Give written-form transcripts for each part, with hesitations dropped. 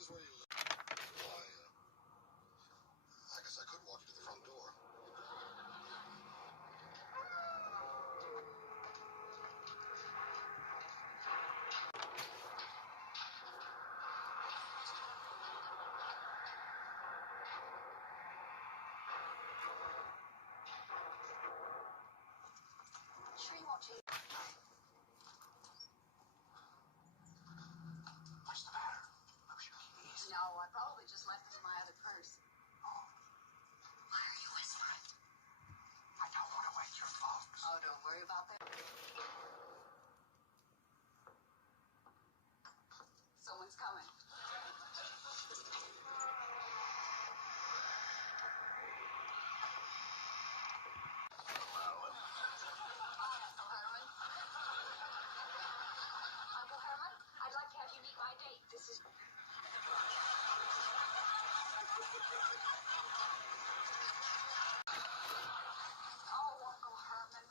is where you live. Well, I guess I could walk you to the front door. What's the matter? Who's your keys? No, I probably just left them in my other purse. Oh, Why are you whispering? I don't want to wake your folks. Oh, don't worry about that. Someone's coming. Uncle Herman, I'd like to have you meet my date. This is... Oh, Uncle Herman,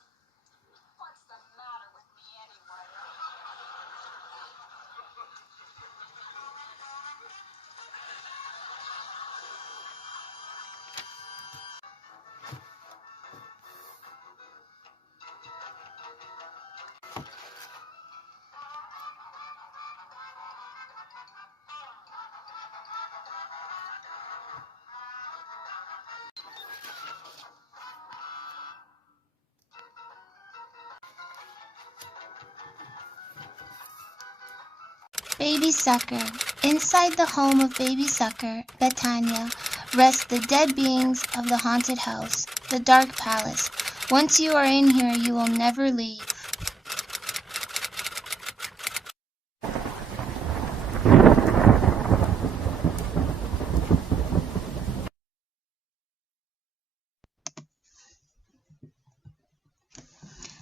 what's the matter with me anyway? Baby Sucker. Inside the home of Baby Sucker, 𝖘𝖕𝖔𝖫𝑇𝑪, rest the dead beings of the haunted house, the dark palace. Once you are in here, you will never leave.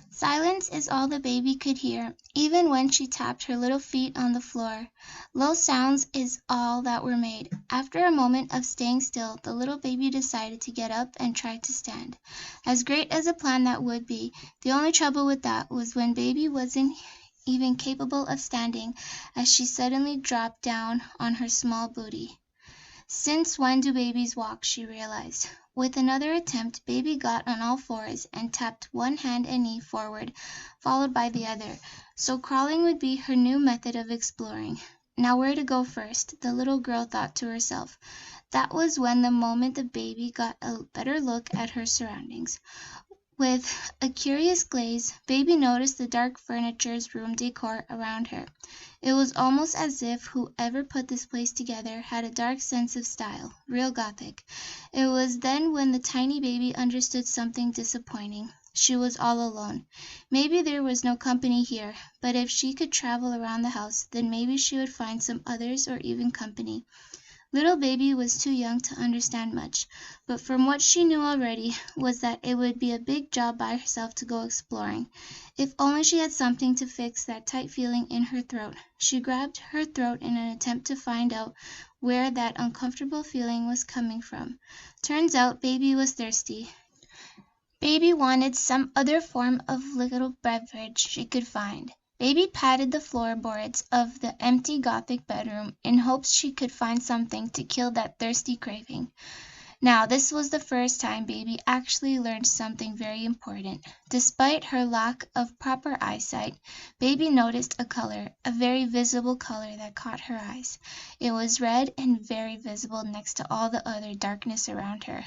Silence is all the baby could hear, even when she tapped her little feet on the floor. Low sounds is all that were made. After a moment of staying still, the little baby decided to get up and try to stand. As great as a plan that would be, the only trouble with that was when baby wasn't even capable of standing, as she suddenly dropped down on her small booty. Since when do babies walk? She realized. With another attempt, baby got on all fours and tapped one hand and knee forward, followed by the other. So crawling would be her new method of exploring. Now where to go first, the little girl thought to herself. That was when the moment the baby got a better look at her surroundings. With a curious glaze, baby noticed the dark furniture's room decor around her. It was almost as if whoever put this place together had a dark sense of style, real Gothic. It was then when the tiny baby understood something disappointing. She was all alone. Maybe there was no company here, but if she could travel around the house, then maybe she would find some others or even company. Little baby was too young to understand much, but from what she knew already was that it would be a big job by herself to go exploring. If only she had something to fix that tight feeling in her throat. She grabbed her throat in an attempt to find out where that uncomfortable feeling was coming from. Turns out baby was thirsty. Baby wanted some other form of little beverage she could find. Baby patted the floorboards of the empty Gothic bedroom in hopes she could find something to kill that thirsty craving. Now, this was the first time baby actually learned something very important. Despite her lack of proper eyesight, baby noticed a color, a very visible color that caught her eyes. It was red and very visible next to all the other darkness around her.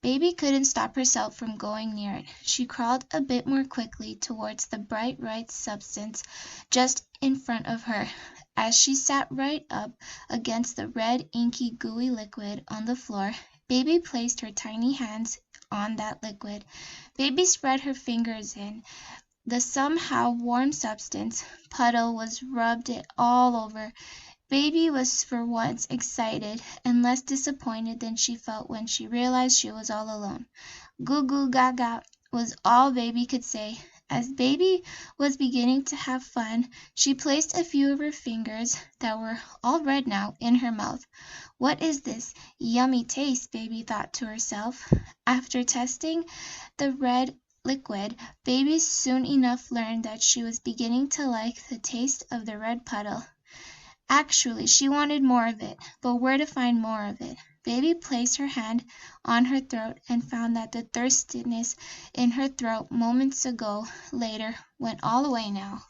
Baby couldn't stop herself from going near it. She crawled a bit more quickly towards the bright red substance just in front of her. As she sat right up against the red, inky, gooey liquid on the floor, baby placed her tiny hands on that liquid. Baby spread her fingers in. The somehow warm substance puddle was rubbed it all over. Baby was for once excited and less disappointed than she felt when she realized she was all alone. "Goo-goo gaga" was all baby could say. As baby was beginning to have fun, she placed a few of her fingers, that were all red now, in her mouth. What is this yummy taste? Baby thought to herself. After testing the red liquid, baby soon enough learned that she was beginning to like the taste of the red puddle. Actually, she wanted more of it, but where to find more of it? Baby placed her hand on her throat and found that the thirstiness in her throat moments ago later went all away now.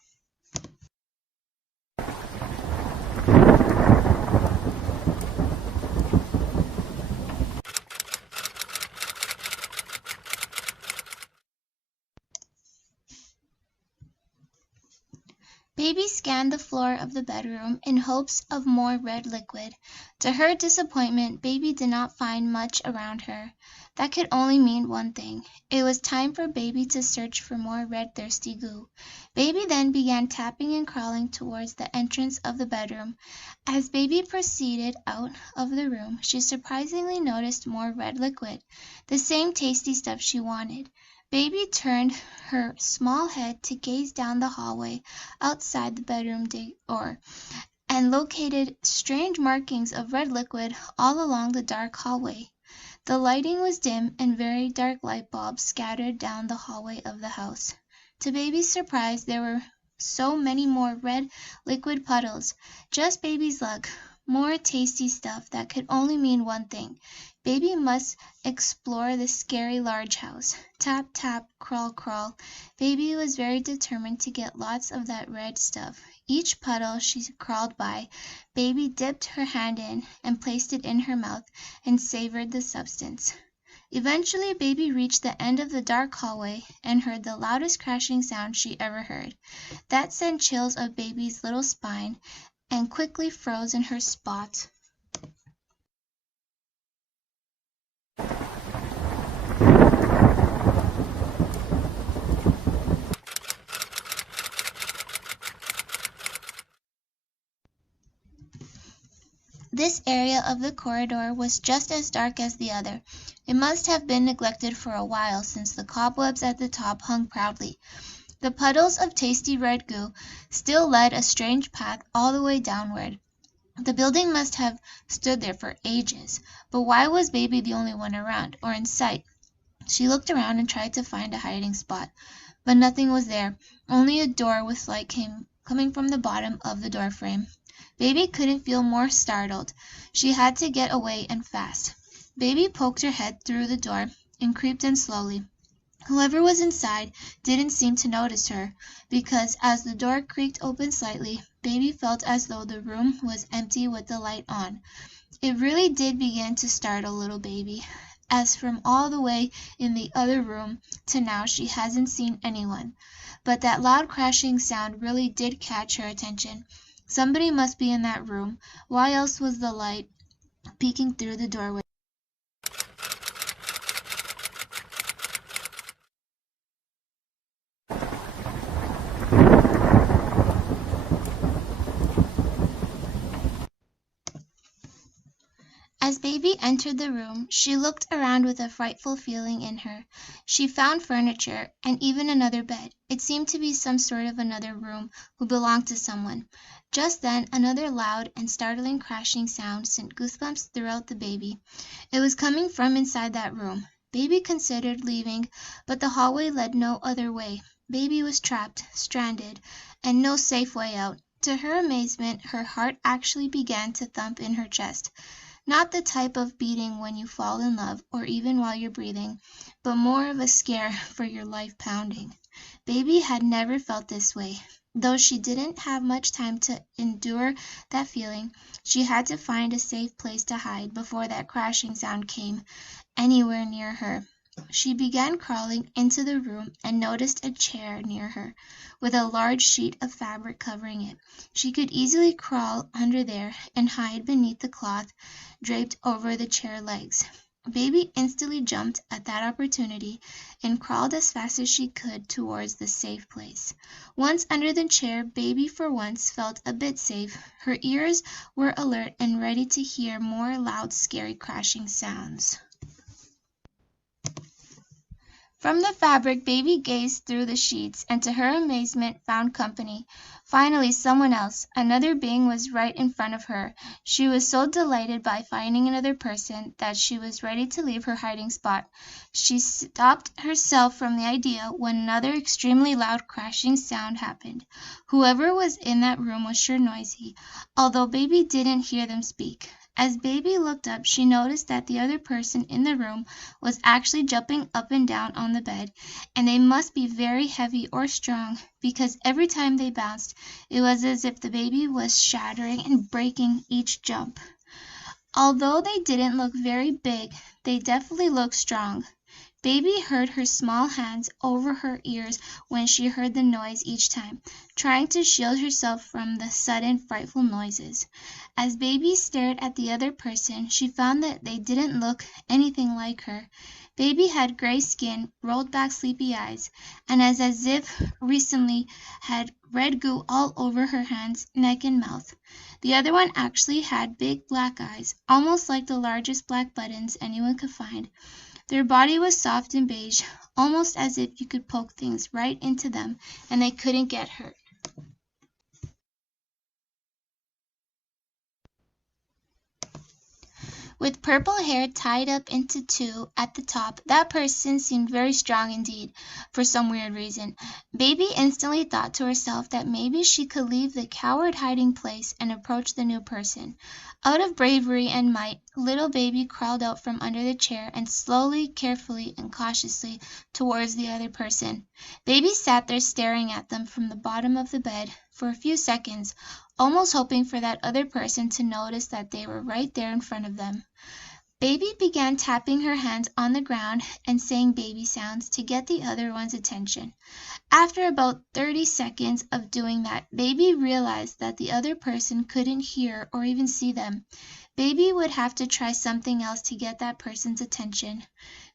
Baby scanned the floor of the bedroom in hopes of more red liquid. To her disappointment, Baby did not find much around her. That could only mean one thing. It was time for Baby to search for more red thirsty goo. Baby then began tapping and crawling towards the entrance of the bedroom. As Baby proceeded out of the room, she surprisingly noticed more red liquid, the same tasty stuff she wanted. Baby turned her small head to gaze down the hallway outside the bedroom door, and located strange markings of red liquid all along the dark hallway. The lighting was dim, and very dark light bulbs scattered down the hallway of the house. To Baby's surprise, there were so many more red liquid puddles. Just Baby's luck. More tasty stuff that could only mean one thing. Baby must explore the scary large house. Tap, tap, crawl, crawl. Baby was very determined to get lots of that red stuff. Each puddle she crawled by, Baby dipped her hand in and placed it in her mouth and savored the substance. Eventually Baby reached the end of the dark hallway and heard the loudest crashing sound she ever heard. That sent chills up Baby's little spine and quickly froze in her spot. This area of the corridor was just as dark as the other. It must have been neglected for a while, since the cobwebs at the top hung proudly. The puddles of tasty red goo still led a strange path all the way downward. The building must have stood there for ages. But why was Baby the only one around, or in sight? She looked around and tried to find a hiding spot, but nothing was there, only a door with light coming from the bottom of the door frame. Baby couldn't feel more startled. She had to get away, and fast. Baby poked her head through the door and creeped in slowly. Whoever was inside didn't seem to notice her, because as the door creaked open slightly, Baby felt as though the room was empty with the light on. It really did begin to startle little Baby, as from all the way in the other room to now she hasn't seen anyone. But that loud crashing sound really did catch her attention. Somebody must be in that room. Why else was the light peeking through the doorway? As Baby entered the room, she looked around with a frightful feeling in her. She found furniture, and even another bed. It seemed to be some sort of another room who belonged to someone. Just then another loud and startling crashing sound sent goosebumps throughout the Baby. It was coming from inside that room. Baby considered leaving, but the hallway led no other way. Baby was trapped, stranded, and no safe way out. To her amazement, her heart actually began to thump in her chest. Not the type of beating when you fall in love, or even while you're breathing, but more of a scare for your life pounding. Baby had never felt this way. Though she didn't have much time to endure that feeling, she had to find a safe place to hide before that crashing sound came anywhere near her. She began crawling into the room and noticed a chair near her, with a large sheet of fabric covering it. She could easily crawl under there and hide beneath the cloth draped over the chair legs. Baby instantly jumped at that opportunity and crawled as fast as she could towards the safe place. Once under the chair, Baby for once felt a bit safe. Her ears were alert and ready to hear more loud, scary crashing sounds. From the fabric, baby gazed through the sheets, and to her amazement found company. Finally, someone else, another being, was right in front of her. She was so delighted by finding another person that she was ready to leave her hiding spot. She stopped herself from the idea when another extremely loud crashing sound happened. Whoever was in that room was sure noisy, although baby didn't hear them speak. As baby looked up, she noticed that the other person in the room was actually jumping up and down on the bed, and they must be very heavy or strong, because every time they bounced, it was as if the baby was shattering and breaking each jump. Although they didn't look very big, they definitely looked strong. Baby heard her small hands over her ears when she heard the noise each time, trying to shield herself from the sudden frightful noises. As baby stared at the other person, she found that they didn't look anything like her. Baby had gray skin, rolled back sleepy eyes, and as if recently had red goo all over her hands, neck, and mouth. The other one actually had big black eyes, almost like the largest black buttons anyone could find. Their body was soft and beige, almost as if you could poke things right into them and they couldn't get hurt. With purple hair tied up into two at the top, that person seemed very strong indeed, for some weird reason. Baby instantly thought to herself that maybe she could leave the coward hiding place and approach the new person. Out of bravery and might, little baby crawled out from under the chair and slowly, carefully, and cautiously towards the other person. Baby sat there staring at them from the bottom of the bed for a few seconds, almost hoping for that other person to notice that they were right there in front of them. Baby began tapping her hands on the ground and saying baby sounds to get the other one's attention. After about 30 seconds of doing that, baby realized that the other person couldn't hear or even see them. Baby would have to try something else to get that person's attention.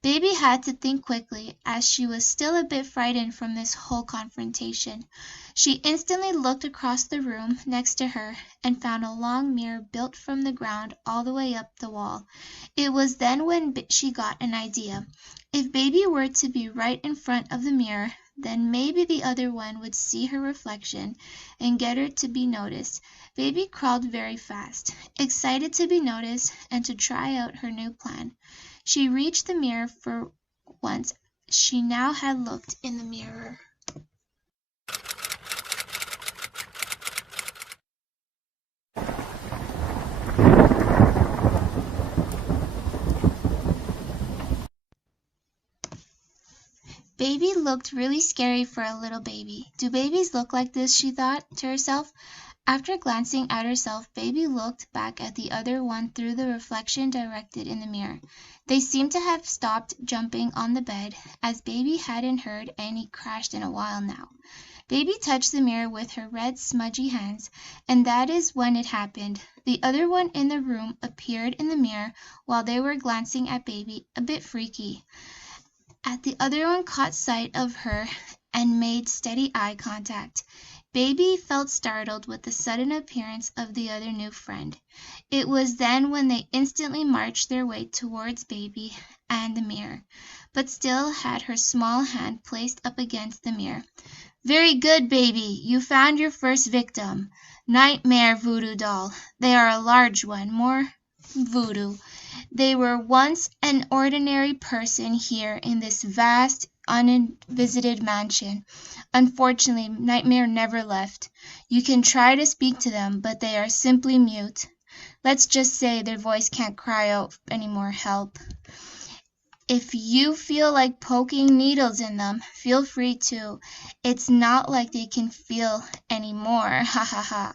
Baby had to think quickly, as she was still a bit frightened from this whole confrontation. She instantly looked across the room next to her and found a long mirror built from the ground all the way up the wall. It was then when she got an idea. If baby were to be right in front of the mirror, then maybe the other one would see her reflection and get her to be noticed. Baby crawled very fast, excited to be noticed and to try out her new plan. She reached the mirror for once. She now had looked in the mirror. Baby looked really scary for a little baby. Do babies look like this, she thought to herself. After glancing at herself, baby looked back at the other one through the reflection directed in the mirror. They seemed to have stopped jumping on the bed, as baby hadn't heard any crash in a while now. Baby touched the mirror with her red, smudgy hands, and that is when it happened. The other one in the room appeared in the mirror while they were glancing at baby, a bit freaky. The other one caught sight of her and made steady eye contact. Baby felt startled with the sudden appearance of the other new friend. It was then when they instantly marched their way towards baby and the mirror, but still had her small hand placed up against the mirror. "Very good, baby. You found your first victim. Nightmare voodoo doll. They are a large one, more voodoo. They were once an ordinary person here in this vast, unvisited mansion. Unfortunately, Nightmare never left. You can try to speak to them, but they are simply mute. Let's just say their voice can't cry out any more help. If you feel like poking needles in them, feel free to. It's not like they can feel any more, ha ha ha.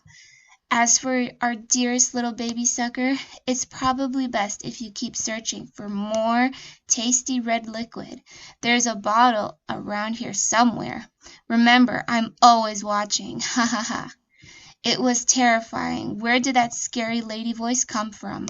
As for our dearest little baby sucker, it's probably best if you keep searching for more tasty red liquid. There's a bottle around here somewhere. Remember, I'm always watching, ha ha ha." It was terrifying. Where did that scary lady voice come from?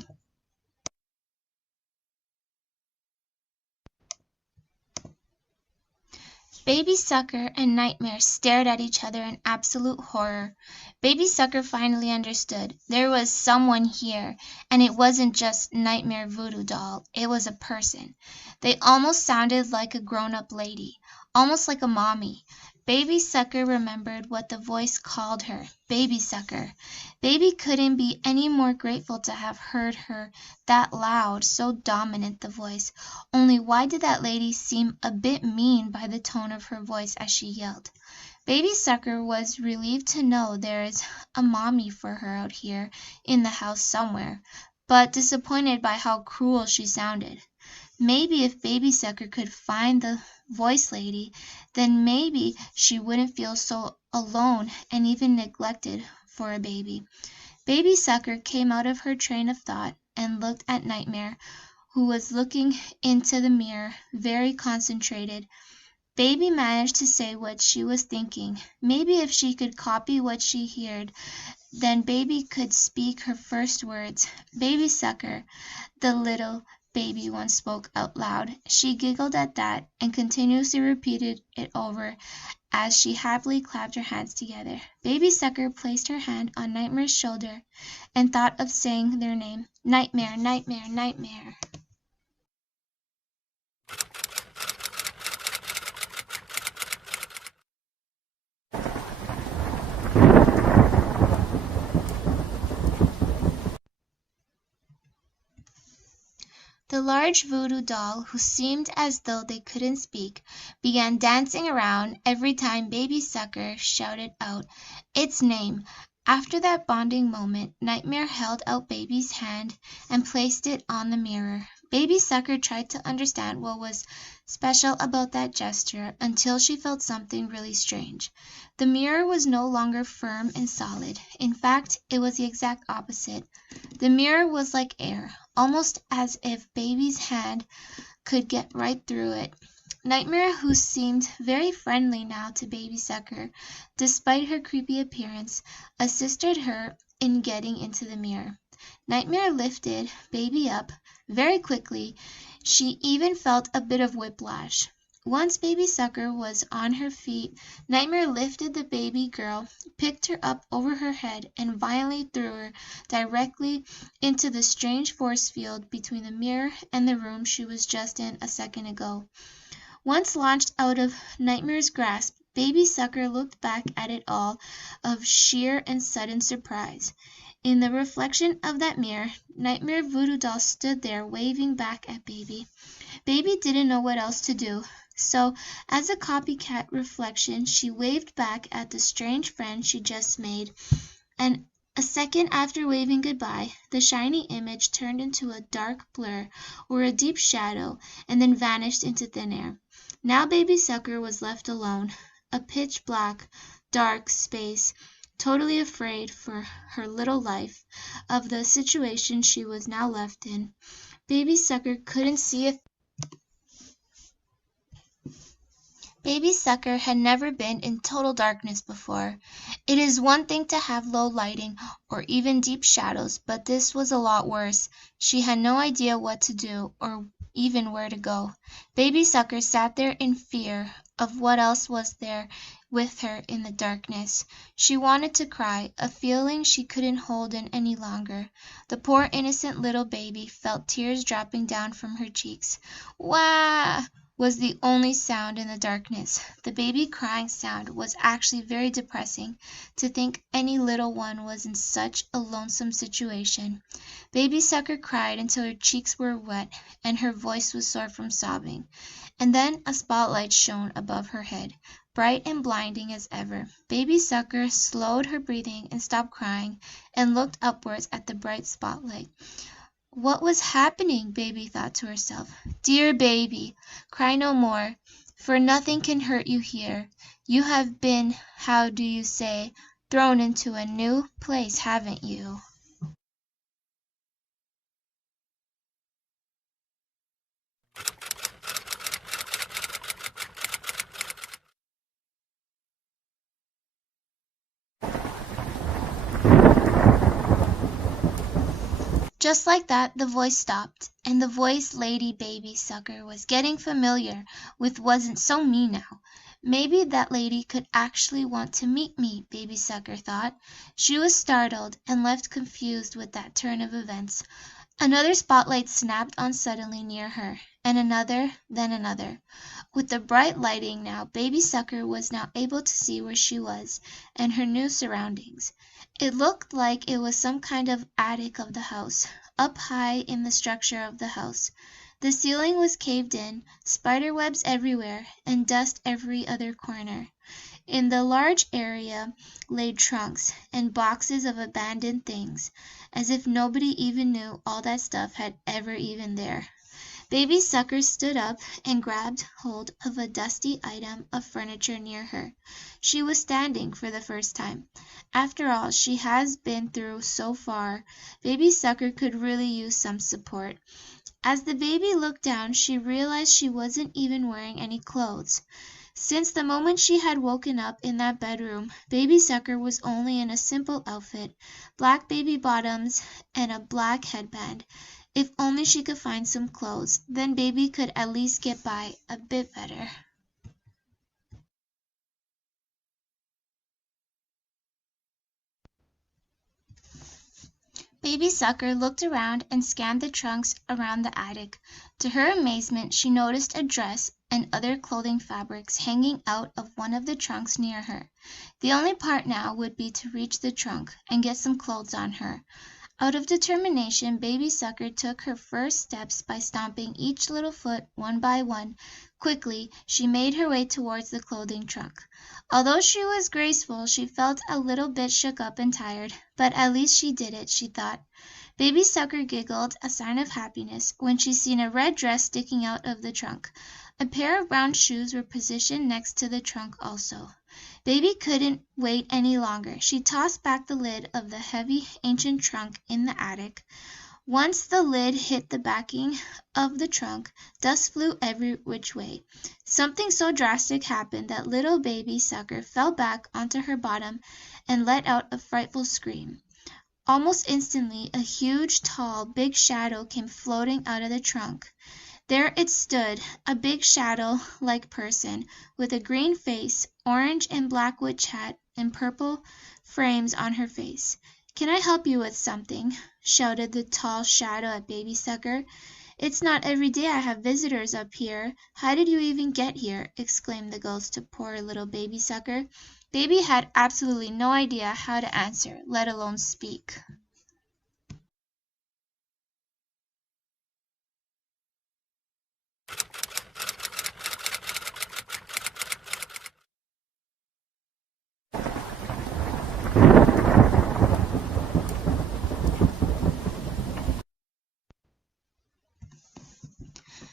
Baby Sucker and Nightmare stared at each other in absolute horror. Baby Sucker finally understood. There was someone here, and it wasn't just Nightmare Voodoo Doll. It was a person. They almost sounded like a grown-up lady, almost like a mommy. Baby Sucker remembered what the voice called her, Baby Sucker. Baby couldn't be any more grateful to have heard her that loud, so dominant the voice. Only why did that lady seem a bit mean by the tone of her voice as she yelled? Baby Sucker was relieved to know there is a mommy for her out here in the house somewhere, but disappointed by how cruel she sounded. Maybe if Baby Sucker could find the voice lady, then maybe she wouldn't feel so alone and even neglected for a baby. Baby Sucker came out of her train of thought and looked at Nightmare, who was looking into the mirror, very concentrated. Baby managed to say what she was thinking. Maybe if she could copy what she heard, then Baby could speak her first words. Baby Sucker, the little baby once spoke out loud. She giggled at that and continuously repeated it over as she happily clapped her hands together. Baby Sucker placed her hand on Nightmare's shoulder and thought of saying their name. Nightmare, Nightmare, Nightmare. The large voodoo doll, who seemed as though they couldn't speak, began dancing around every time Baby Sucker shouted out its name. After that bonding moment, Nightmare held out Baby's hand and placed it on the mirror. Baby Sucker tried to understand what was special about that gesture until she felt something really strange. The mirror was no longer firm and solid. In fact, it was the exact opposite. The mirror was like air, almost as if Baby's hand could get right through it. Nightmare, who seemed very friendly now to Baby Sucker, despite her creepy appearance, assisted her in getting into the mirror. Nightmare lifted Baby up very quickly. She even felt a bit of whiplash. Once Baby Sucker was on her feet, Nightmare lifted the baby girl, picked her up over her head, and violently threw her directly into the strange force field between the mirror and the room she was just in a second ago. Once launched out of Nightmare's grasp, Baby Sucker looked back at it all of sheer and sudden surprise. In the reflection of that mirror, Nightmare Voodoo Doll stood there waving back at Baby. Baby didn't know what else to do, so as a copycat reflection, she waved back at the strange friend she just made, and a second after waving goodbye, the shiny image turned into a dark blur or a deep shadow and then vanished into thin air. Now Baby Sucker was left alone, a pitch black, dark space, totally afraid for her little life of the situation she was now left in. Baby Sucker couldn't see if Baby Sucker had never been in total darkness before. It is one thing to have low lighting or even deep shadows, but this was a lot worse. She had no idea what to do or even where to go. Baby Sucker sat there in fear of what else was there with her in the darkness. She wanted to cry, a feeling she couldn't hold in any longer. The poor innocent little baby felt tears dropping down from her cheeks. Wah! Was the only sound in the darkness. The baby crying sound was actually very depressing, to think any little one was in such a lonesome situation. Baby Sucker cried until her cheeks were wet and her voice was sore from sobbing. And then a spotlight shone above her head, bright and blinding as ever. Baby Sucker slowed her breathing and stopped crying and looked upwards at the bright spotlight. What was happening? Baby thought to herself. Dear baby, cry no more, for nothing can hurt you here. You have been, how do you say, thrown into a new place, haven't you? Just like that, the voice stopped, and the voice Lady Baby Sucker was getting familiar with wasn't so mean now. Maybe that lady could actually want to meet me, Baby Sucker thought. She was startled and left confused with that turn of events. Another spotlight snapped on suddenly near her, and another, then another. With the bright lighting now, Baby Sucker was now able to see where she was and her new surroundings. It looked like it was some kind of attic of the house, up high in the structure of the house. The ceiling was caved in, spider webs everywhere, and dust every other corner. In the large area lay trunks and boxes of abandoned things, as if nobody even knew all that stuff had ever even there. Baby Sucker stood up and grabbed hold of a dusty item of furniture near her. She was standing for the first time. After all she has been through so far, Baby Sucker could really use some support. As the baby looked down, she realized she wasn't even wearing any clothes. Since the moment she had woken up in that bedroom, Baby Sucker was only in a simple outfit, black baby bottoms and a black headband. If only she could find some clothes, then Baby could at least get by a bit better. Baby Sucker looked around and scanned the trunks around the attic. To her amazement, she noticed a dress and other clothing fabrics hanging out of one of the trunks near her. The only part now would be to reach the trunk and get some clothes on her. Out of determination, Baby Sucker took her first steps by stomping each little foot one by one. Quickly she made her way towards the clothing trunk. Although she was graceful, she felt a little bit shook up and tired, but at least she did it, she thought. Baby Sucker giggled, a sign of happiness, when she seen a red dress sticking out of the trunk. A pair of brown shoes were positioned next to the trunk also. Baby couldn't wait any longer. She tossed back the lid of the heavy, ancient trunk in the attic. Once the lid hit the backing of the trunk, dust flew every which way. Something so drastic happened that little Baby Sucker fell back onto her bottom and let out a frightful scream. Almost instantly a huge, tall, big shadow came floating out of the trunk. There it stood, a big shadow-like person, with a green face, orange and black witch hat, and purple frames on her face. "Can I help you with something?" shouted the tall shadow at Baby Sucker. "It's not every day I have visitors up here. How did you even get here?" exclaimed the ghost to poor little Baby Sucker. Baby had absolutely no idea how to answer, let alone speak.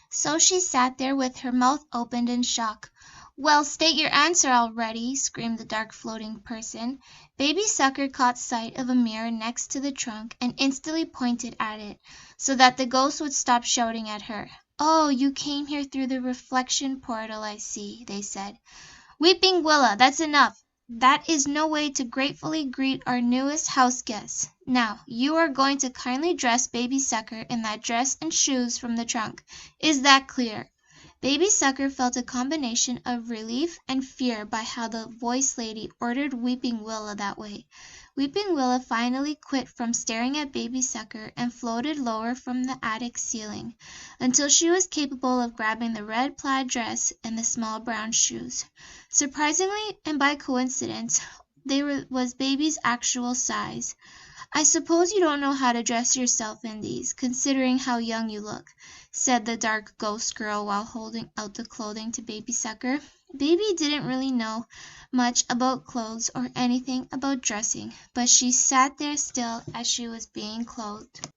So she sat there with her mouth opened in shock. "Well, state your answer already!" screamed the dark floating person. Baby Sucker caught sight of a mirror next to the trunk and instantly pointed at it, so that the ghost would stop shouting at her. "Oh, you came here through the reflection portal, I see," they said. "Weeping-Willow, that's enough! That is no way to gratefully greet our newest house guest. Now, you are going to kindly dress Baby Sucker in that dress and shoes from the trunk. Is that clear?" Baby Sucker felt a combination of relief and fear by how the voice lady ordered Weeping-Willow that way. Weeping-Willow finally quit from staring at Baby Sucker and floated lower from the attic ceiling, until she was capable of grabbing the red plaid dress and the small brown shoes. Surprisingly, and by coincidence, was Baby's actual size. "I suppose you don't know how to dress yourself in these, considering how young you look," said the dark ghost girl while holding out the clothing to Baby Sucker. Baby didn't really know much about clothes or anything about dressing, but she sat there still as she was being clothed.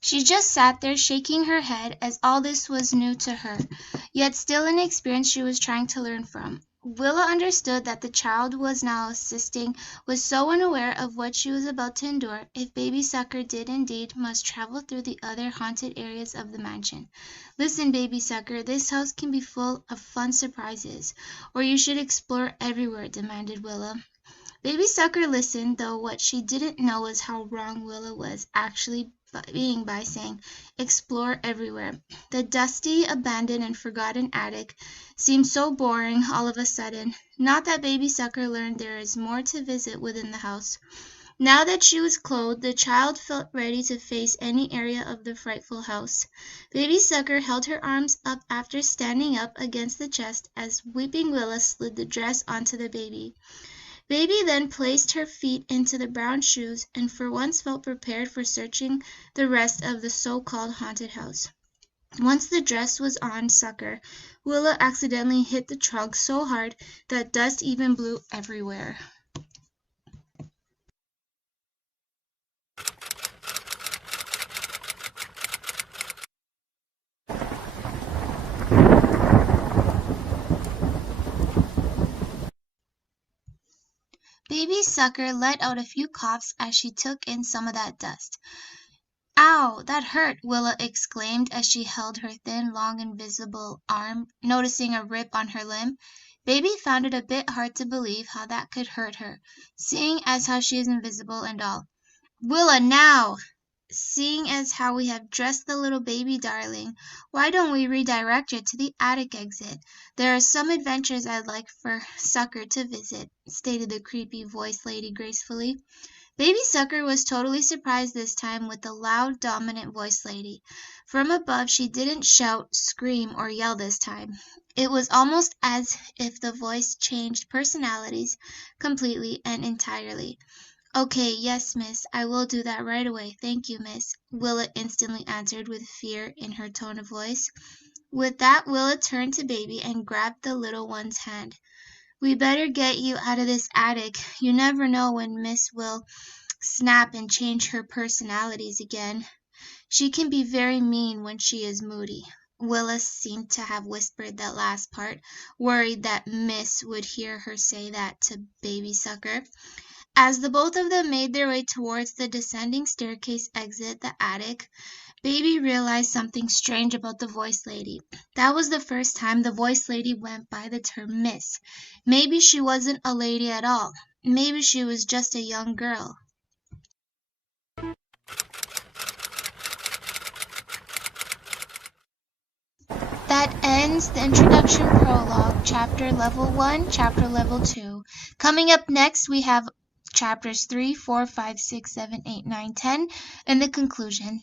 She just sat there shaking her head as all this was new to her, yet still an experience she was trying to learn from. Willow understood that the child was now assisting was so unaware of what she was about to endure if Baby Sucker did indeed must travel through the other haunted areas of the mansion. "Listen, Baby Sucker, this house can be full of fun surprises, or you should explore everywhere," demanded Willow. Baby Sucker listened, though what she didn't know was how wrong Willow was actually by saying, "Explore everywhere." The dusty, abandoned, and forgotten attic seemed so boring all of a sudden. Not that Baby Sucker learned there is more to visit within the house. Now that she was clothed, the child felt ready to face any area of the frightful house. Baby Sucker held her arms up after standing up against the chest as Weeping Willow slid the dress onto the baby. Baby then placed her feet into the brown shoes and for once felt prepared for searching the rest of the so-called haunted house. Once the dress was on Sucker, Willow accidentally hit the trunk so hard that dust even blew everywhere. Baby Sucker let out a few coughs as she took in some of that dust. "Ow, that hurt!" Willa exclaimed as she held her thin, long, invisible arm, noticing a rip on her limb. Baby found it a bit hard to believe how that could hurt her, seeing as how she is invisible and all. "Willa, now! Seeing as how we have dressed the little baby darling, why don't we redirect her to the attic exit? There are some adventures I'd like for Sucker to visit," stated the creepy voice lady gracefully. Baby Sucker was totally surprised this time with the loud, dominant voice lady. From above she didn't shout, scream, or yell this time. It was almost as if the voice changed personalities completely and entirely. "Okay, yes, miss, I will do that right away, thank you, miss," Willa instantly answered with fear in her tone of voice. With that Willa turned to Baby and grabbed the little one's hand. "We better get you out of this attic. You never know when Miss will snap and change her personalities again. She can be very mean when she is moody." Willa seemed to have whispered that last part, worried that Miss would hear her say that to Baby Sucker. As the both of them made their way towards the descending staircase exit the attic, Baby realized something strange about the voice lady. That was the first time the voice lady went by the term Miss. Maybe she wasn't a lady at all. Maybe she was just a young girl. That ends the introduction prologue, chapter level 1, chapter level 2. Coming up next, we have chapters 3, 4, 5, 6, 7, 8, 9, 10, and the conclusion.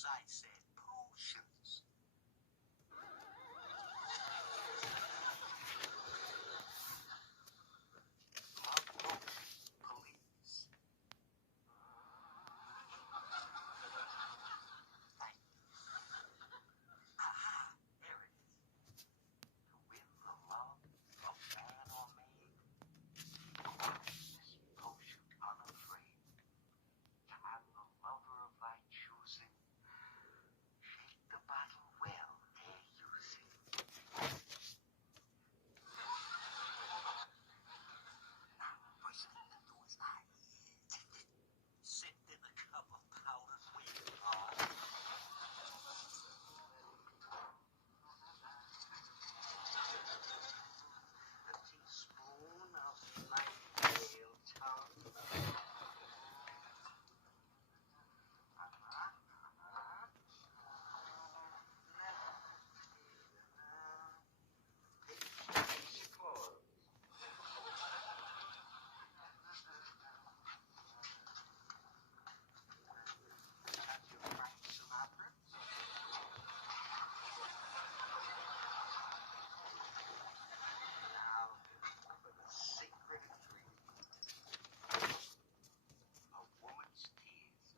'cause I said potions. Love potion, please. Thank you. Aha, there it is. To win the love of man or maid, this potion unafraid. To have the lover of thy choosing, shake the bottle well ere using. Now, first thing to do is I sipped in a cup of powdered wheat. A teaspoon of nightingale tongue. Now for the secret ingredient. A woman's tears.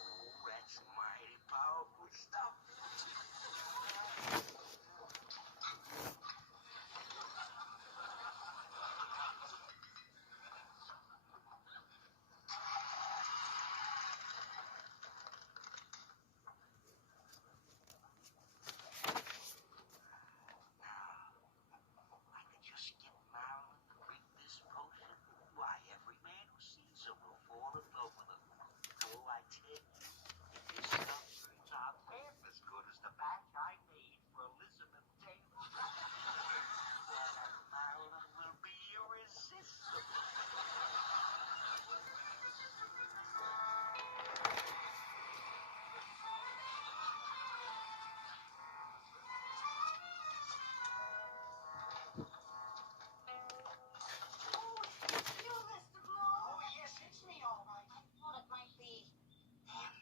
Oh, that's mighty powerful stuff. Now, I could just get Marilyn to drink this potion. Why, every man who sees her will fall in love with her. Oh, I tell you, if this stuff turns out half as good as the batch I made for Elizabeth Taylor, well, Marilyn will be irresistible. You, Mr. Blow. Oh, yes, it's me, all right. I thought it might be him.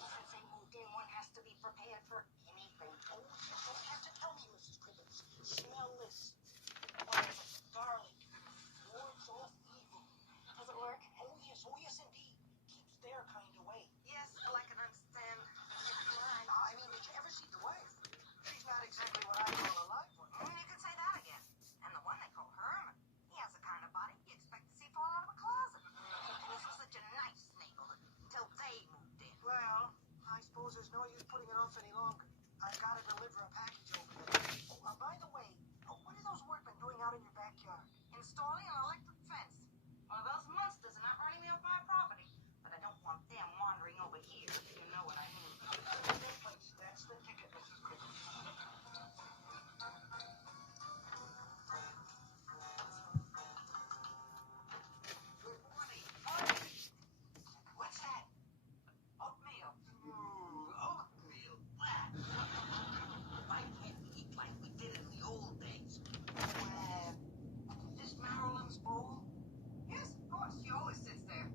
Since they moved in, one has to be prepared for anything. Oh, you don't have to tell me, Mrs. Cribbins. Smell this. Oh, garlic. Wards off evil. Does it work? Oh, yes, indeed. Keeps their kind away. Yes, well, I can understand. I mean, did you ever see the wife? She's not exactly what I call a live one. You could say that again. And the one they call Herman, he has the kind of body you expect to see fall out of a closet. And this was such a nice neighborhood until they moved in. Well, I suppose there's no use putting it off any longer. I've got to deliver a package over there. Oh, by the way, what are those workmen doing out in your backyard? Installing an electric fence. Well, those monsters are not running me off my property, but I don't want them wandering over here, if you know what I mean. That's the ticket, Mrs. Cribbins. Good morning. Morning. What's that? Oatmeal. Ooh, Oatmeal. Blah. Why can't we eat like we did in the old days? This Marilyn's bowl? Yes, of course. She always sits there.